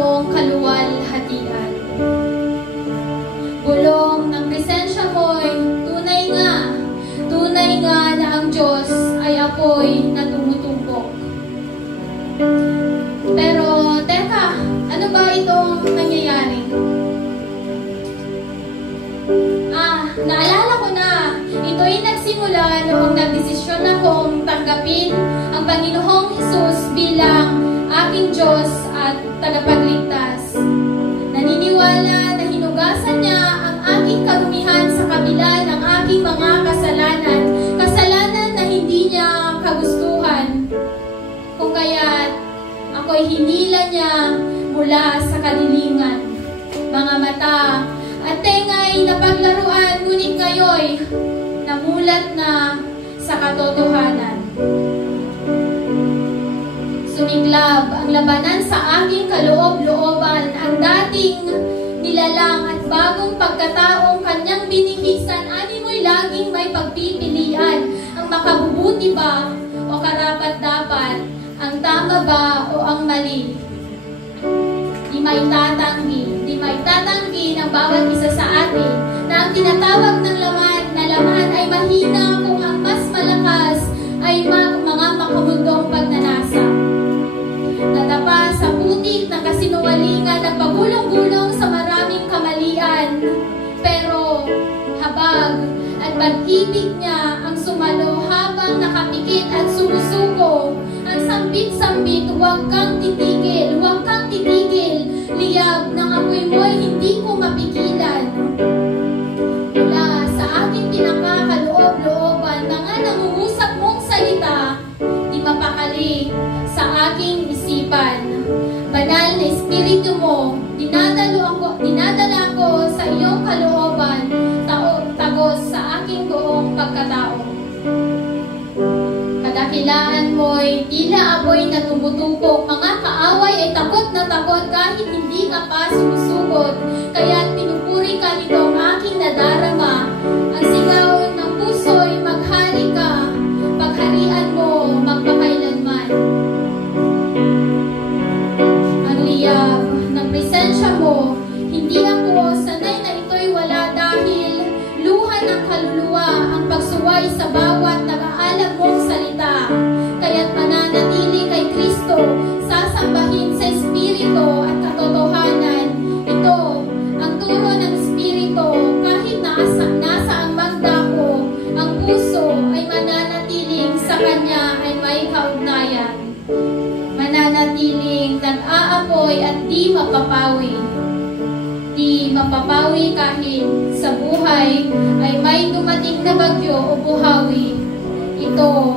mong kaluwalhatian. Bulong ng presensya mo'y tunay nga na ang Diyos ay apoy na tumutumpok. Pero, teka, ano ba itong nangyayari? Naalala ko na, ito'y nagsimula noong nagdesisyon akong tanggapin ang Panginoong Hesus bilang aking Diyos at tagapagligtas. Naniniwala na hinugasan niya ang aking karumihan sa kabila ng aking mga kasalanan na hindi niya kagustuhan. Kung kaya't ako'y hinila niya mula sa kadilingan. Mga mata at tenga'y napaglaruan, ngunit ngayo'y namulat na sa katotohanan. Sumiklab ang labanan sa aking kaloob-looban, ang dating nilalang at bagong pagkataong kanyang binihisan, animo'y laging may pagpipilian, ang makabubuti ba o karapat-dapat, ang tama ba o ang mali. Di may tatanggi ng bawat isa sa atin na ang tinatawag ng laman ay mahina kung ang mas malakas ay mga makamundong pagnanasa. Natapa sa putik ng kasinungalingan at pagulong-gulong sa maraming kamalian, pero habag at pag-ibig niya ang sumalo habang nakapikit at sumusuko. Ang sambit-sambit, huwag kang titigil, liyab ng apoy mo'y hindi ko mapigilan. Mula sa aking pinakakaloob-looban, mga nangungusap mong salita, di mapakali sa aking isipan. Banal na Espiritu mo, dinadala ko sa iyong kalooban, tagos sa aking buong pagkatao. Kadakilaan mo'y tila apoy na tumutupok, mga kaaway ay takot na takot kahit hindi ka pa sumusugod, kaya't pinupuri ka nitong aking nadarama. Ang sigaw ng puso'y maghari ka, pagharian mo magpakailanman. Ang liyab ng presensya mo, hindi ako sanay na ito'y wala, dahil luha ng kaluluwa ang pagsuway sa bawat nag-aalab mong salita. Kaya't mananatili kay Kristo, sasambahin sa Espiritu at katotohanan. Ito ang turo ng Espiritu, kahit nasa ang magdako, ang puso ay mananatiling sa Kanya ay may kaugnayan. Mananatiling nag-aapoy at di mapapawi. Di mapapawi kahit sa buhay ay may dumating na bagyo o buhawi. Ito